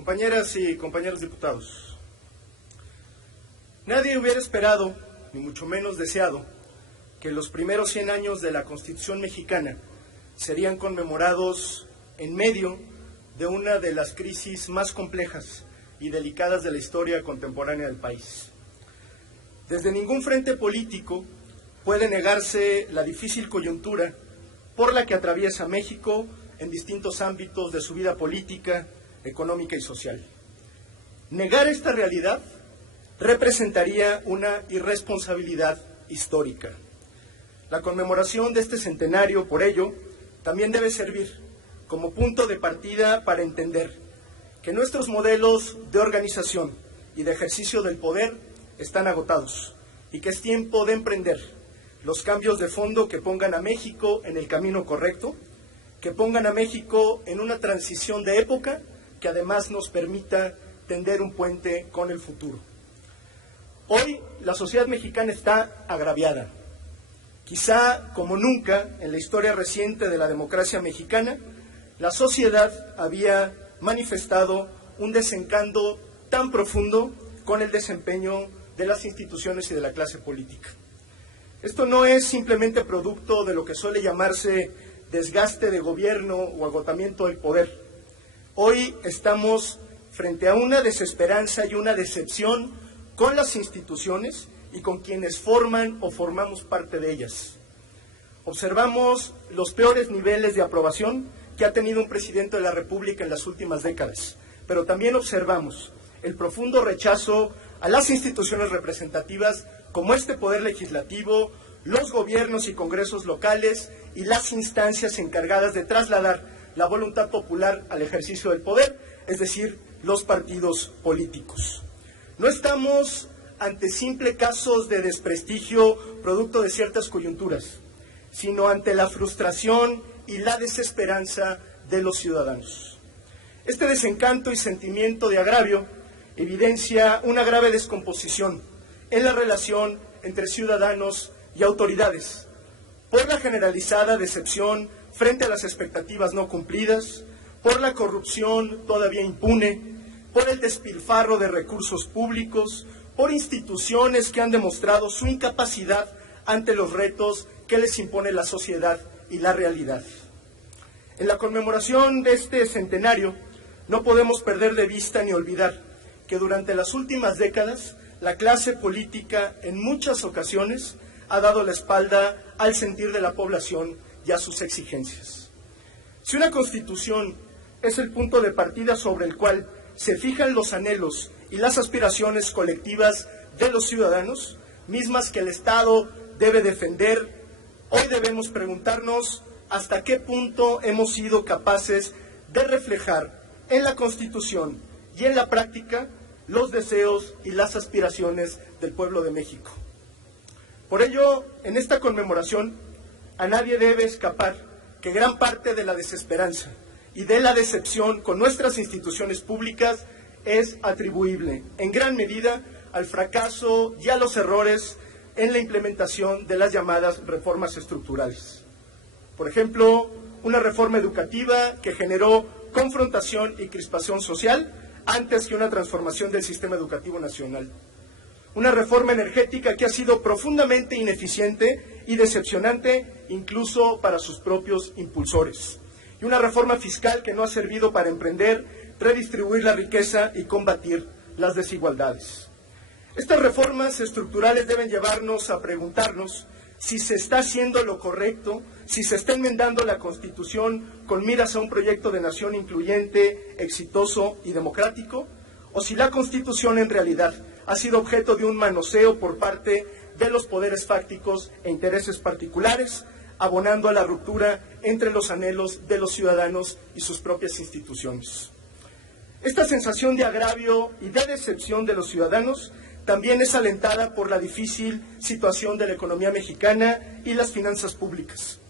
Compañeras y compañeros diputados, nadie hubiera esperado, ni mucho menos deseado, que los primeros 100 años de la Constitución mexicana serían conmemorados en medio de una de las crisis más complejas y delicadas de la historia contemporánea del país. Desde ningún frente político puede negarse la difícil coyuntura por la que atraviesa México en distintos ámbitos de su vida política, económica y social. Negar esta realidad representaría una irresponsabilidad histórica. La conmemoración de este centenario, por ello, también debe servir como punto de partida para entender que nuestros modelos de organización y de ejercicio del poder están agotados y que es tiempo de emprender los cambios de fondo que pongan a México en el camino correcto, que pongan a México en una transición de época que además nos permita tender un puente con el futuro. Hoy la sociedad mexicana está agraviada. Quizá como nunca en la historia reciente de la democracia mexicana, la sociedad había manifestado un desencanto tan profundo con el desempeño de las instituciones y de la clase política. Esto no es simplemente producto de lo que suele llamarse desgaste de gobierno o agotamiento del poder. Hoy estamos frente a una desesperanza y una decepción con las instituciones y con quienes forman o formamos parte de ellas. Observamos los peores niveles de aprobación que ha tenido un presidente de la República en las últimas décadas, pero también observamos el profundo rechazo a las instituciones representativas como este Poder Legislativo, los gobiernos y congresos locales y las instancias encargadas de trasladar la voluntad popular al ejercicio del poder, es decir, los partidos políticos. No estamos ante simples casos de desprestigio producto de ciertas coyunturas, sino ante la frustración y la desesperanza de los ciudadanos. Este desencanto y sentimiento de agravio evidencia una grave descomposición en la relación entre ciudadanos y autoridades, por la generalizada decepción frente a las expectativas no cumplidas, por la corrupción todavía impune, por el despilfarro de recursos públicos, por instituciones que han demostrado su incapacidad ante los retos que les impone la sociedad y la realidad. En la conmemoración de este centenario no podemos perder de vista ni olvidar que durante las últimas décadas la clase política en muchas ocasiones ha dado la espalda al sentir de la población y a sus exigencias. Si una Constitución es el punto de partida sobre el cual se fijan los anhelos y las aspiraciones colectivas de los ciudadanos, mismas que el Estado debe defender, hoy debemos preguntarnos hasta qué punto hemos sido capaces de reflejar en la Constitución y en la práctica los deseos y las aspiraciones del pueblo de México. Por ello, en esta conmemoración, a nadie debe escapar que gran parte de la desesperanza y de la decepción con nuestras instituciones públicas es atribuible en gran medida al fracaso y a los errores en la implementación de las llamadas reformas estructurales. Por ejemplo, una reforma educativa que generó confrontación y crispación social antes que una transformación del sistema educativo nacional. Una reforma energética que ha sido profundamente ineficiente y decepcionante incluso para sus propios impulsores. Y una reforma fiscal que no ha servido para emprender, redistribuir la riqueza y combatir las desigualdades. Estas reformas estructurales deben llevarnos a preguntarnos si se está haciendo lo correcto, si se está enmendando la Constitución con miras a un proyecto de nación incluyente, exitoso y democrático, o si la Constitución en realidad ha sido objeto de un manoseo por parte de los poderes fácticos e intereses particulares, abonando a la ruptura entre los anhelos de los ciudadanos y sus propias instituciones. Esta sensación de agravio y de decepción de los ciudadanos también es alentada por la difícil situación de la economía mexicana y las finanzas públicas.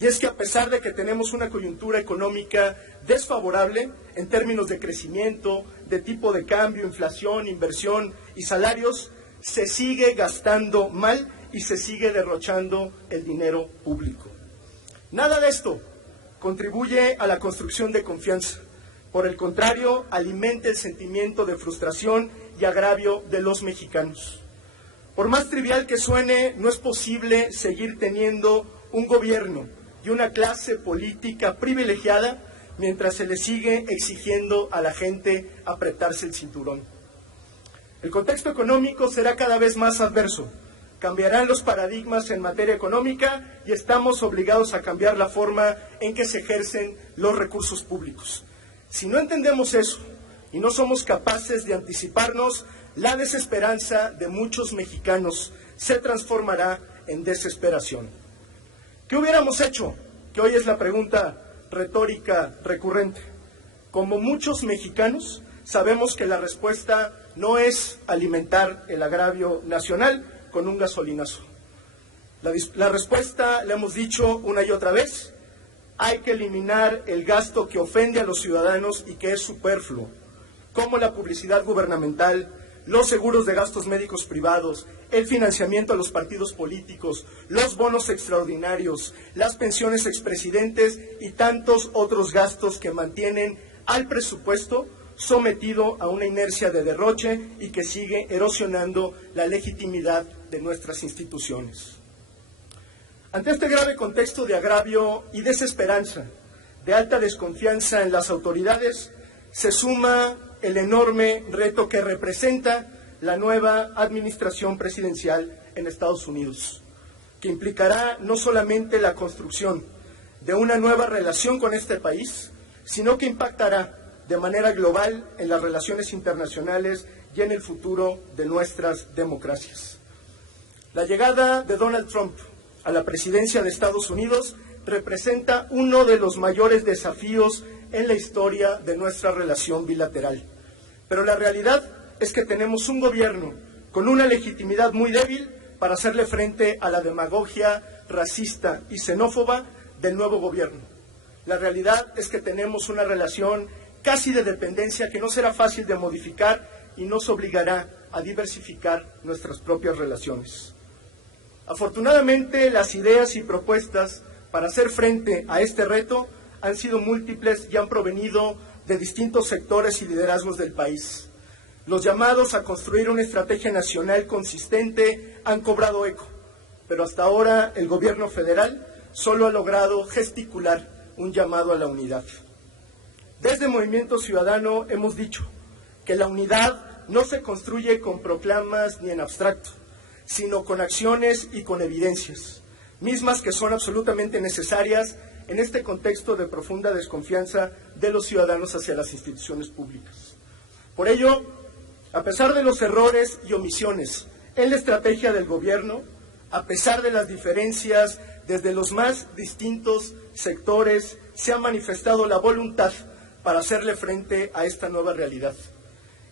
Y es que a pesar de que tenemos una coyuntura económica desfavorable en términos de crecimiento, de tipo de cambio, inflación, inversión y salarios, se sigue gastando mal y se sigue derrochando el dinero público. Nada de esto contribuye a la construcción de confianza, Por el contrario, alimenta el sentimiento de frustración y agravio de los mexicanos. Por más trivial que suene, no es posible seguir teniendo un gobierno y una clase política privilegiada mientras se le sigue exigiendo a la gente apretarse el cinturón. El contexto económico será cada vez más adverso. Cambiarán los paradigmas en materia económica y estamos obligados a cambiar la forma en que se ejercen los recursos públicos. Si no entendemos eso y no somos capaces de anticiparnos, la desesperanza de muchos mexicanos se transformará en desesperación. ¿Qué hubiéramos hecho? Que hoy es la pregunta retórica recurrente. Como muchos mexicanos, sabemos que la respuesta no es alimentar el agravio nacional con un gasolinazo. La respuesta, le hemos dicho una y otra vez, hay que eliminar el gasto que ofende a los ciudadanos y que es superfluo, como la publicidad gubernamental, los seguros de gastos médicos privados, el financiamiento a los partidos políticos, los bonos extraordinarios, las pensiones expresidentes y tantos otros gastos que mantienen al presupuesto sometido a una inercia de derroche y que sigue erosionando la legitimidad de nuestras instituciones. Ante este grave contexto de agravio y desesperanza, de alta desconfianza en las autoridades, se suma el enorme reto que representa la nueva administración presidencial en Estados Unidos, que implicará no solamente la construcción de una nueva relación con este país, sino que impactará de manera global en las relaciones internacionales y en el futuro de nuestras democracias. La llegada de Donald Trump a la presidencia de Estados Unidos representa uno de los mayores desafíos en la historia de nuestra relación bilateral. Pero la realidad es que tenemos un gobierno con una legitimidad muy débil para hacerle frente a la demagogia racista y xenófoba del nuevo gobierno. La realidad es que tenemos una relación casi de dependencia que no será fácil de modificar y nos obligará a diversificar nuestras propias relaciones. Afortunadamente, las ideas y propuestas para hacer frente a este reto han sido múltiples y han provenido de distintos sectores y liderazgos del país. Los llamados a construir una estrategia nacional consistente han cobrado eco, pero hasta ahora el gobierno federal solo ha logrado gesticular un llamado a la unidad. Desde Movimiento Ciudadano hemos dicho que la unidad no se construye con proclamas ni en abstracto, sino con acciones y con evidencias, mismas que son absolutamente necesarias en este contexto de profunda desconfianza de los ciudadanos hacia las instituciones públicas. Por ello, a pesar de los errores y omisiones en la estrategia del gobierno, a pesar de las diferencias desde los más distintos sectores, se ha manifestado la voluntad para hacerle frente a esta nueva realidad.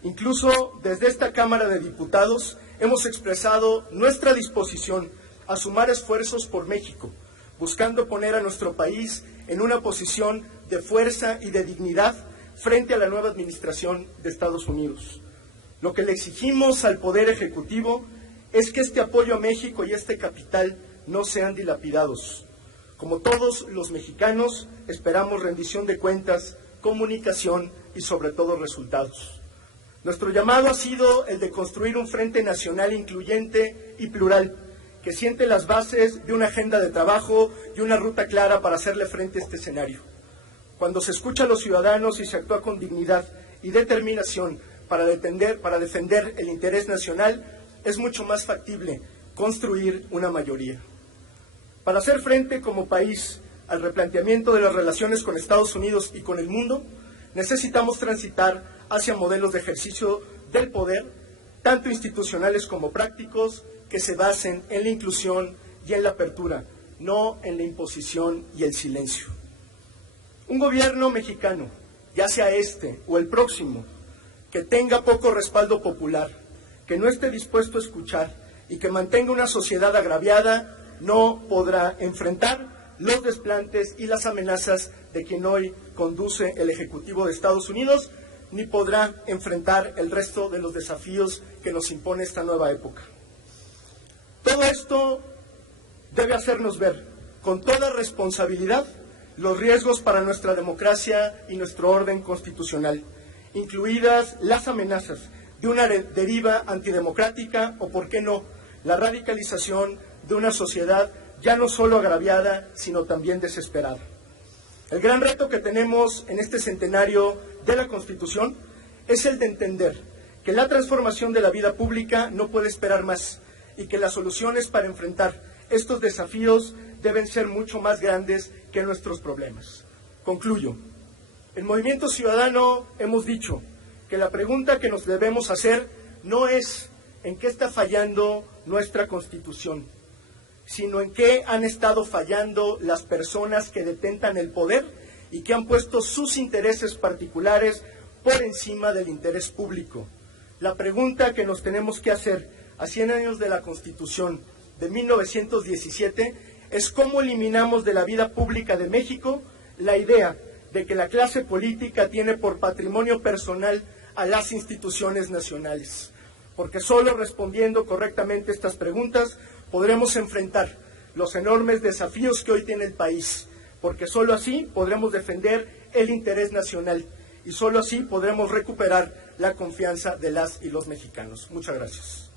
Incluso desde esta Cámara de Diputados hemos expresado nuestra disposición a sumar esfuerzos por México, buscando poner a nuestro país en una posición de fuerza y de dignidad frente a la nueva administración de Estados Unidos. Lo que le exigimos al Poder Ejecutivo es que este apoyo a México y este capital no sean dilapidados. Como todos los mexicanos, esperamos rendición de cuentas, comunicación y sobre todo resultados. Nuestro llamado ha sido el de construir un frente nacional incluyente y plural, que siente las bases de una agenda de trabajo y una ruta clara para hacerle frente a este escenario. Cuando se escucha a los ciudadanos y se actúa con dignidad y determinación para defender el interés nacional, es mucho más factible construir una mayoría. Para hacer frente como país al replanteamiento de las relaciones con Estados Unidos y con el mundo, necesitamos transitar hacia modelos de ejercicio del poder, tanto institucionales como prácticos, que se basen en la inclusión y en la apertura, no en la imposición y el silencio. Un gobierno mexicano, ya sea este o el próximo, que tenga poco respaldo popular, que no esté dispuesto a escuchar y que mantenga una sociedad agraviada, no podrá enfrentar los desplantes y las amenazas de quien hoy conduce el Ejecutivo de Estados Unidos, ni podrá enfrentar el resto de los desafíos que nos impone esta nueva época. Todo esto debe hacernos ver con toda responsabilidad los riesgos para nuestra democracia y nuestro orden constitucional, incluidas las amenazas de una deriva antidemocrática o, por qué no, la radicalización de una sociedad ya no solo agraviada, sino también desesperada. El gran reto que tenemos en este centenario de la Constitución es el de entender que la transformación de la vida pública no puede esperar más y que las soluciones para enfrentar estos desafíos deben ser mucho más grandes que nuestros problemas. Concluyo. En Movimiento Ciudadano hemos dicho que la pregunta que nos debemos hacer no es en qué está fallando nuestra Constitución, sino en qué han estado fallando las personas que detentan el poder y que han puesto sus intereses particulares por encima del interés público. La pregunta que nos tenemos que hacer a 100 años de la Constitución de 1917 es cómo eliminamos de la vida pública de México la idea de que la clase política tiene por patrimonio personal a las instituciones nacionales. Porque solo respondiendo correctamente estas preguntas podremos enfrentar los enormes desafíos que hoy tiene el país, porque solo así podremos defender el interés nacional y solo así podremos recuperar la confianza de las y los mexicanos. Muchas gracias.